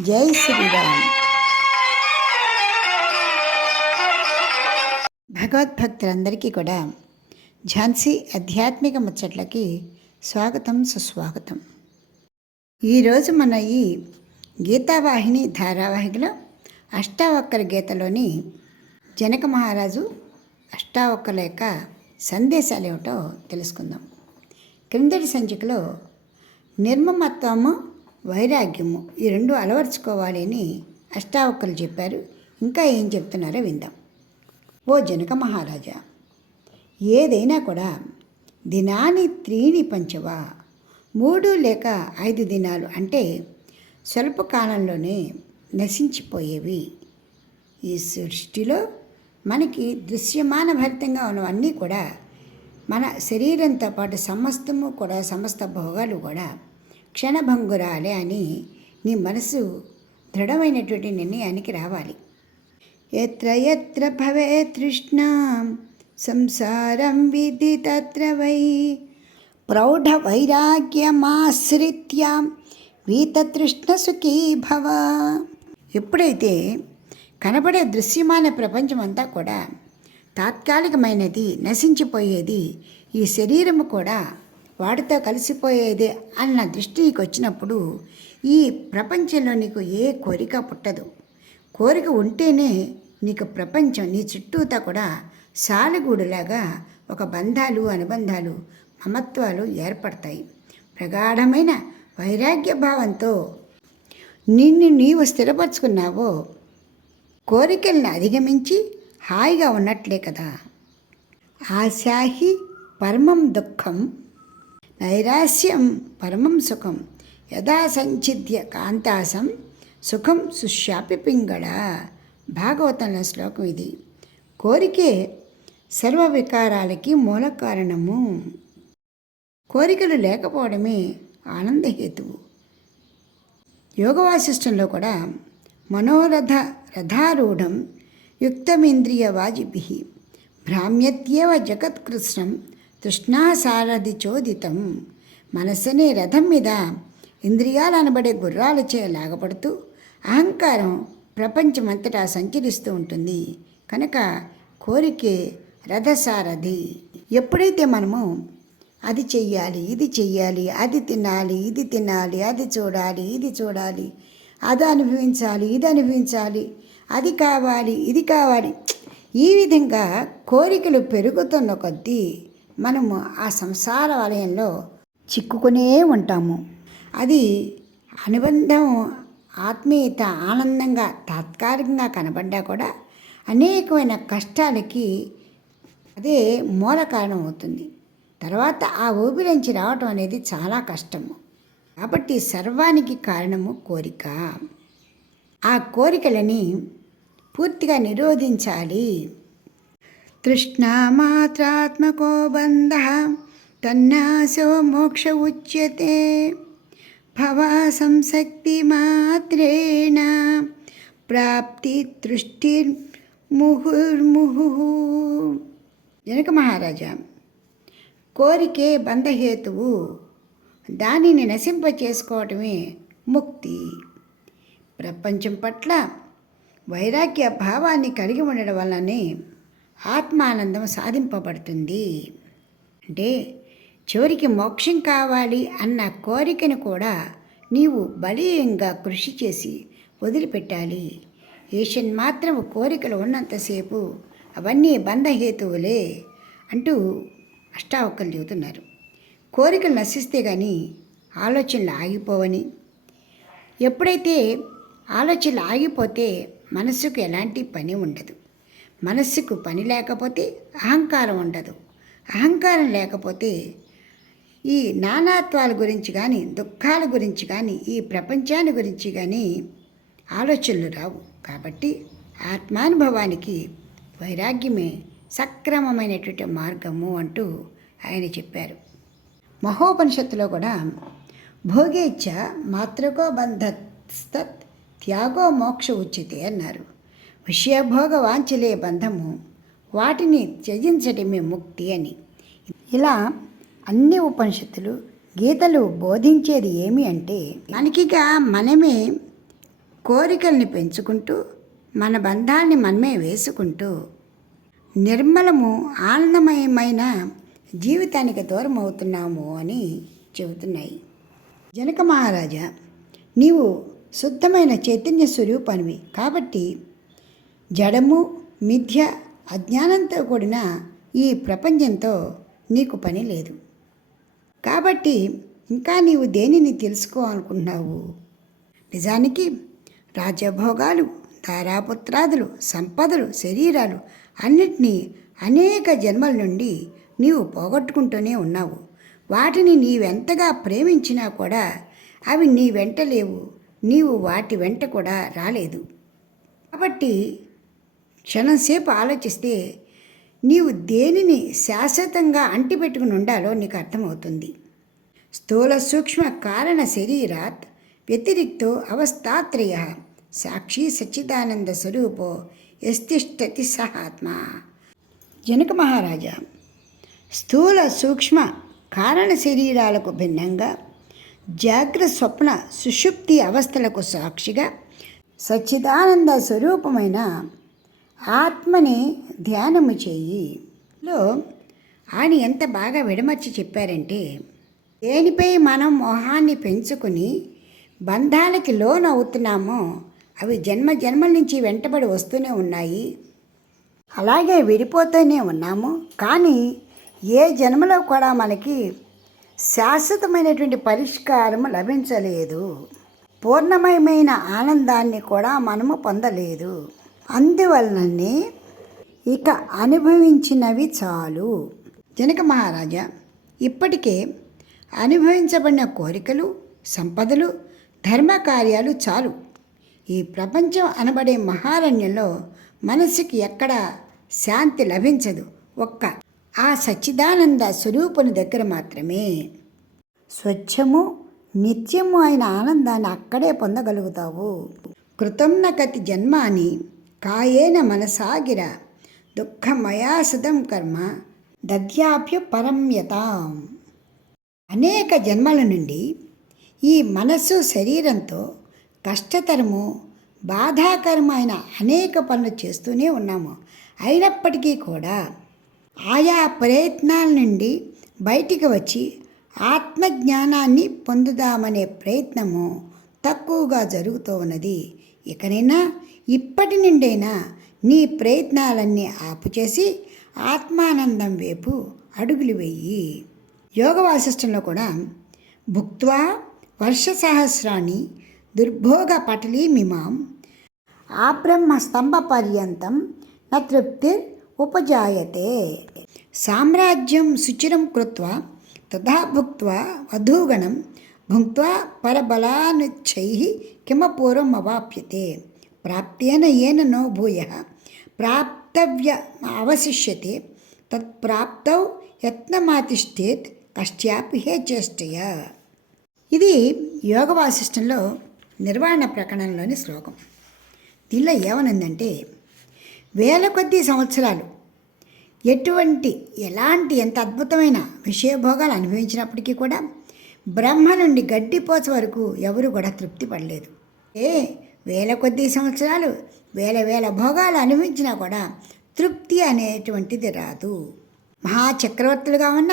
జై శ్రీరామ్. భగవద్భక్తులందరికీ కూడా ఝాన్సీ ఆధ్యాత్మిక ముచ్చట్లకి స్వాగతం సుస్వాగతం. ఈరోజు మన ఈ గీతావాహిని ధారావాహికలో అష్టావక్కర గీతలోని జనక మహారాజు అష్టావక్కల యొక్క సందేశాలు ఏమిటో తెలుసుకుందాం. క్రిందటి సంచికలో నిర్మమత్వము వైరాగ్యము. ఈ రెండు అలవర్చుకోవాలి అని అష్టావక్కలు చెప్పారు. ఇంకా ఏం చెప్తున్నారో విందాం. ఓ జనక మహారాజా ఏదైనా కూడా దినాన్ని త్రీని పంచవా? మూడు లేక ఐదు దినాలు అంటే స్వల్ప కాలంలోనే నశించిపోయేవి. ఈ సృష్టిలో మనకి దృశ్యమాన భరితంగా ఉన్నవన్నీ కూడా మన శరీరంతో పాటు సమస్తము కూడా సమస్త భోగాలు కూడా క్షణభంగురాలే అని నీ మనసు దృఢమైనటువంటి నిర్ణయానికి రావాలి. ఎత్ర ఎత్ర భవే తృష్ణ సంసారం విధి తత్ర వై. ప్రౌఢ వైరాగ్యమాశ్రిత్య వీతతృష్ణ సుఖీ భవ. ఎప్పుడైతే కనబడే దృశ్యమాన ప్రపంచమంతా కూడా తాత్కాలికమైనది నశించిపోయేది ఈ శరీరము కూడా వాడితో కలిసిపోయేదే అన్న దృష్టి నీకు వచ్చినప్పుడు ఈ ప్రపంచంలో నీకు ఏ కోరిక పుట్టదు. కోరిక ఉంటేనే నీకు ప్రపంచం నీ చుట్టూతా కూడా సాలెగూడులాగా ఒక బంధాలు అనుబంధాలు మమత్వాలు ఏర్పడతాయి. ప్రగాఢమైన వైరాగ్య భావంతో నిన్ను నీవు స్థిరపరచుకున్నావో కోరికల్ని అధిగమించి హాయిగా ఉన్నట్లే కదా. ఆశాహి పరమం దుఃఖం నైరాస్యం పరమం సుఖం. యథా సంచిద్య కాంతాసం సుఖం సుశాపి పింగళ. భాగవతంలో శ్లోకం ఇది. కోరికే సర్వ వికారాలకి మూల కారణము. కోరికలు లేకపోవడమే ఆనందహేతువు యోగవాసిష్టంలో కూడా మనోరథ రథారూఢం యుక్తమింద్రియ వాజిభి భ్రామ్యత్యేవ జగత్కృష్ణం తృష్ణాసారథి చోదితం. మనస్సునే రథం మీద ఇంద్రియాలు అనబడే గుర్రాలచే లాగపడుతూ అహంకారం ప్రపంచమంతటా సంచరిస్తూ ఉంటుంది. కనుక కోరికే రథసారథి. ఎప్పుడైతే మనము అది చెయ్యాలి ఇది చెయ్యాలి అది తినాలి ఇది తినాలి అది చూడాలి ఇది చూడాలి అది అనుభవించాలి ఇది అనుభవించాలి అది కావాలి ఇది కావాలి ఈ విధంగా కోరికలు పెరుగుతున్న కొద్దీ మనము ఆ సంసార వలయంలో చిక్కుకునే ఉంటాము. అది అనుబంధం ఆత్మీయత ఆనందంగా తాత్కాలికంగా కనబడ్డా కూడా అనేకమైన కష్టాలకి అదే మూల కారణం అవుతుంది. తర్వాత ఆ ఊపిరించి రావటం అనేది చాలా కష్టము. కాబట్టి సర్వానికి కారణము కోరిక. ఆ కోరికలని పూర్తిగా నిరోధించాలి. తృష్ణామాత్రాత్మకో బంధ తన్నాశో మోక్ష ఉచ్యతే భవా సంశక్తి మాత్రేణ ప్రాప్తి తృష్టి ముహుర్ముహు జనక మహారాజా కోరికే బంధహేతువు దానిని నశింప చేసుకోవటమే ముక్తి ప్రపంచం పట్ల వైరాగ్య భావాన్ని కలిగి ఉండడం వల్లనే ఆత్మానందం సాధింపబడుతుంది. అంటే చివరికి మోక్షం కావాలి అన్న కోరికను కూడా నీవు బలీయంగా కృషి చేసి వదిలిపెట్టాలి. ఏషన్ మాత్రం కోరికలు ఉన్నంతసేపు అవన్నీ బంధహేతువులే అంటూ అష్టావక్కలు చెబుతున్నారు. కోరికలు నశిస్తే కానీ ఆలోచనలు ఆగిపోవని. ఎప్పుడైతే ఆలోచనలు ఆగిపోతే మనస్సుకు ఎలాంటి పని ఉండదు. మనస్సుకు పని లేకపోతే అహంకారం ఉండదు. అహంకారం లేకపోతే ఈ నానాత్వాల గురించి కానీ దుఃఖాల గురించి కానీ ఈ ప్రపంచాన్ని గురించి కానీ ఆలోచనలు రావు. కాబట్టి ఆత్మానుభవానికి వైరాగ్యమే సక్రమమైనటువంటి మార్గము అంటూ ఆయన చెప్పారు. మహోపనిషత్తులో కూడా భోగేచ్ఛ మాతృకో బంధస్తత్ త్యాగో మోక్ష ఉచితే అన్నారు. విషయభోగ వాంఛలే బంధము. వాటిని త్యజించటమే ముక్తి అని. ఇలా అన్ని ఉపనిషత్తులు గీతలు బోధించేది ఏమి అంటే మనకిగా మనమే కోరికల్ని పెంచుకుంటూ మన బంధాన్ని మనమే వేసుకుంటూ నిర్మలము ఆనందమయమైన జీవితానికి దూరం అవుతున్నాము అని చెబుతున్నాయి. జనక మహారాజా నీవు శుద్ధమైన చైతన్య స్వరూపానివి కాబట్టి జడము మిథ్య అజ్ఞానంతో కూడిన ఈ ప్రపంచంతో నీకు పని లేదు. కాబట్టి ఇంకా నీవు దేనిని తెలుసుకోవాలనుకుంటున్నావు నిజానికి రాజ్యభోగాలు ధారాపుత్రాదులు సంపదలు శరీరాలు అన్నిటినీ అనేక జన్మల నుండి నీవు పోగొట్టుకుంటూనే ఉన్నావు. వాటిని నీవెంతగా ప్రేమించినా కూడా అవి నీ వెంట లేవు. నీవు వాటి వెంట కూడా రాలేదు. కాబట్టి క్షణంసేపు ఆలోచిస్తే నీవు దేనిని శాశ్వతంగా అంటిపెట్టుకుని ఉండాలో నీకు అర్థమవుతుంది. స్థూల సూక్ష్మ కారణ శరీరాత్ వ్యతిరిక్తో అవస్థాత్రయ సాక్షి సచ్చిదానంద స్వరూపో ఎస్తిష్టతి సహాత్మ. జనక మహారాజా స్థూల సూక్ష్మ కారణ శరీరాలకు భిన్నంగా జాగ్ర స్వప్న సుషుప్తి అవస్థలకు సాక్షిగా సచ్చిదానంద స్వరూపమైన ఆత్మని ధ్యానము చేయి. లో ఆయన ఎంత బాగా విడమర్చి చెప్పారంటే దేనిపై మనం మొహాన్ని పెంచుకుని బంధాలకి లోన్ అవుతున్నామో అవి జన్మ జన్మల నుంచి వెంటబడి వస్తూనే ఉన్నాయి. అలాగే విడిపోతూనే ఉన్నాము. కానీ ఏ జన్మలో కూడా మనకి శాశ్వతమైనటువంటి పరిష్కారం లభించలేదు. పూర్ణమయమైన ఆనందాన్ని కూడా మనము పొందలేదు. అందువలననే ఇక అనుభవించినవి చాలు. జనక మహారాజా ఇప్పటికే అనుభవించబడిన కోరికలు సంపదలు ధర్మకార్యాలు చాలు. ఈ ప్రపంచం అనబడే మహారణ్యంలో మనసుకి ఎక్కడ శాంతి లభించదు. ఒక్క ఆ సచ్చిదానంద స్వరూపుని దగ్గర మాత్రమే. స్వచ్ఛము నిత్యము అయిన ఆనందాన్ని అక్కడే పొందగలుగుతావు. కృతం జన్మ అని కాయేన మనసాగిర. దుఃఖమయా సుధం కర్మ దద్యాప్య పరమ్యతాం. అనేక జన్మల నుండి ఈ మనస్సు శరీరంతో కష్టతరము బాధాకరమైన అనేక పనులు చేస్తూనే ఉన్నాము. అయినప్పటికీ కూడా ఆయా ప్రయత్నాల నుండి బయటికి వచ్చి ఆత్మజ్ఞానాన్ని పొందుదామనే ప్రయత్నము తక్కువగా జరుగుతూ ఉన్నది. ఇకనైనా ఇప్పటి నుండైనా నీ ప్రయత్నాలన్నీ ఆపుచేసి ఆత్మానందం వైపు అడుగులు వెయ్యి యోగ వాసిష్టంలో కూడా భుక్వా వర్ష సహస్రాన్ని దుర్భోగ పటలీమిమాం ఆబ్రహ్మ స్తంభ పర్యంతం న తృప్తి ఉపజాయతే. సామ్రాజ్యం శుచిరం కృత్వా తథా భుక్వా వధూగణం భుక్త్వా పరబలానుచ్చై కిమపూర్వం అవాప్యతే ప్రాప్తేన ఏన నో భూయ ప్రాప్తవ్య అవశిష్యతే తత్ప్రాప్తౌ యత్నమాతిష్టేత్ కశ్చాపి హే చేష్టయ ఇది యోగ వాసిష్టంలో నిర్వహణ ప్రకరణంలోని శ్లోకం. దీనిలో ఏమనుందంటే వేల కొద్ది సంవత్సరాలు ఎటువంటి ఎలాంటి ఎంత అద్భుతమైన విషయభోగాలు అనుభవించినప్పటికీ కూడా బ్రహ్మ నుండి గడ్డిపోచ వరకు ఎవరు కూడా తృప్తి పడలేదు. ఏ వేల కొద్ది సంవత్సరాలు వేల వేల భోగాలు అనుభవించినా కూడా తృప్తి అనేటువంటిది రాదు. మహాచక్రవర్తులుగా ఉన్న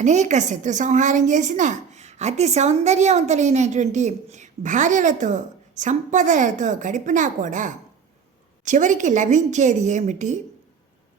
అనేక శత్రు సంహారం చేసిన అతి సౌందర్యవంతులైనటువంటి భార్యలతో సంపదలతో గడిపినా కూడా చివరికి లభించేది ఏమిటి?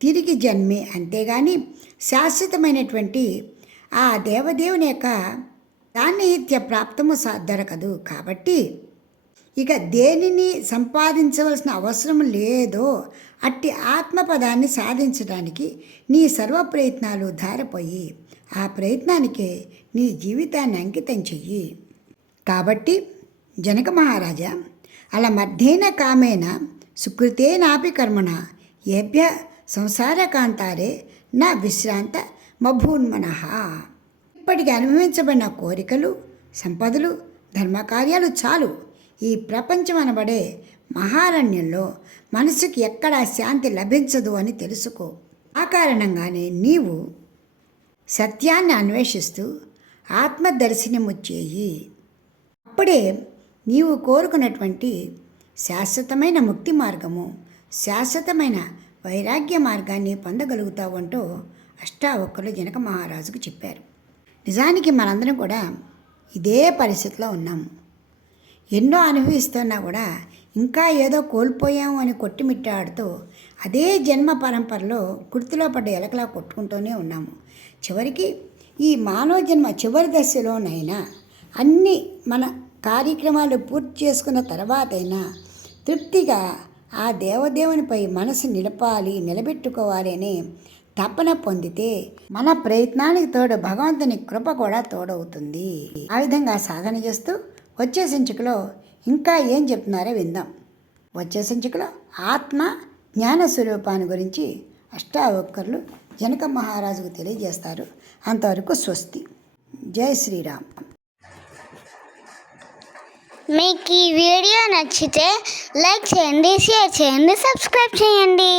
తిరిగి జన్మే అంతేగాని శాశ్వతమైనటువంటి ఆ దేవదేవుని యొక్క దాన్నిహిత్య ప్రాప్తము సా దొరకదు. కాబట్టి ఇక దేనిని సంపాదించవలసిన అవసరం లేదో అట్టి ఆత్మపదాన్ని సాధించడానికి నీ సర్వ ప్రయత్నాలు ధారపోయి ఆ ప్రయత్నానికే నీ జీవితాన్ని అంకితం చెయ్యి. కాబట్టి జనక మహారాజా అలా మధ్యేన కామేన సుకృతేనాపి కర్మణ ఏభ్య సంసారకాంతారే నా విశ్రాంత మభూన్మనః. ఇప్పటికి అనుభవించబడిన కోరికలు సంపదలు ధర్మకార్యాలు చాలు. ఈ ప్రపంచం అనబడే మహారణ్యంలో మనసుకి ఎక్కడా శాంతి లభించదు అని తెలుసుకో. ఆ కారణంగానే నీవు సత్యాన్ని అన్వేషిస్తూ ఆత్మదర్శనము చేయి. అప్పుడే నీవు కోరుకున్నటువంటి శాశ్వతమైన ముక్తి మార్గము శాశ్వతమైన వైరాగ్య మార్గాన్ని పొందగలుగుతావంటూ అష్టావక్కులు జనక మహారాజుకు చెప్పారు. నిజానికి మనందరం కూడా ఇదే పరిస్థితిలో ఉన్నాము ఎన్నో అనుభవిస్తున్నా కూడా ఇంకా ఏదో కోల్పోయాము అని కొట్టిమిట్టాడుతూ అదే జన్మ పరంపరలో గుర్తులో పడ్డ ఎలకలా కొట్టుకుంటూనే ఉన్నాము. చివరికి ఈ మానవ జన్మ చివరి దశలోనైనా అన్ని మన కార్యక్రమాలు పూర్తి చేసుకున్న తర్వాతైనా తృప్తిగా ఆ దేవదేవునిపై మనసు నిలపాలి నిలబెట్టుకోవాలి అని తపన పొందితే మన ప్రయత్నానికి తోడు భగవంతుని కృప కూడా తోడవుతుంది. ఆ విధంగా సాధన చేస్తూ వచ్చే సంచికలో ఇంకా ఏం చెప్తున్నారో విందాం. వచ్చే సంచికలో ఆత్మ జ్ఞాన స్వరూపాన్ని గురించి అష్టావక్కర్లు జనక మహారాజుకు తెలియజేస్తారు. అంతవరకు స్వస్తి. జై శ్రీరామ్. మీకు ఈ వీడియో నచ్చితే లైక్ చేయండి షేర్ చేయండి సబ్స్క్రైబ్ చేయండి.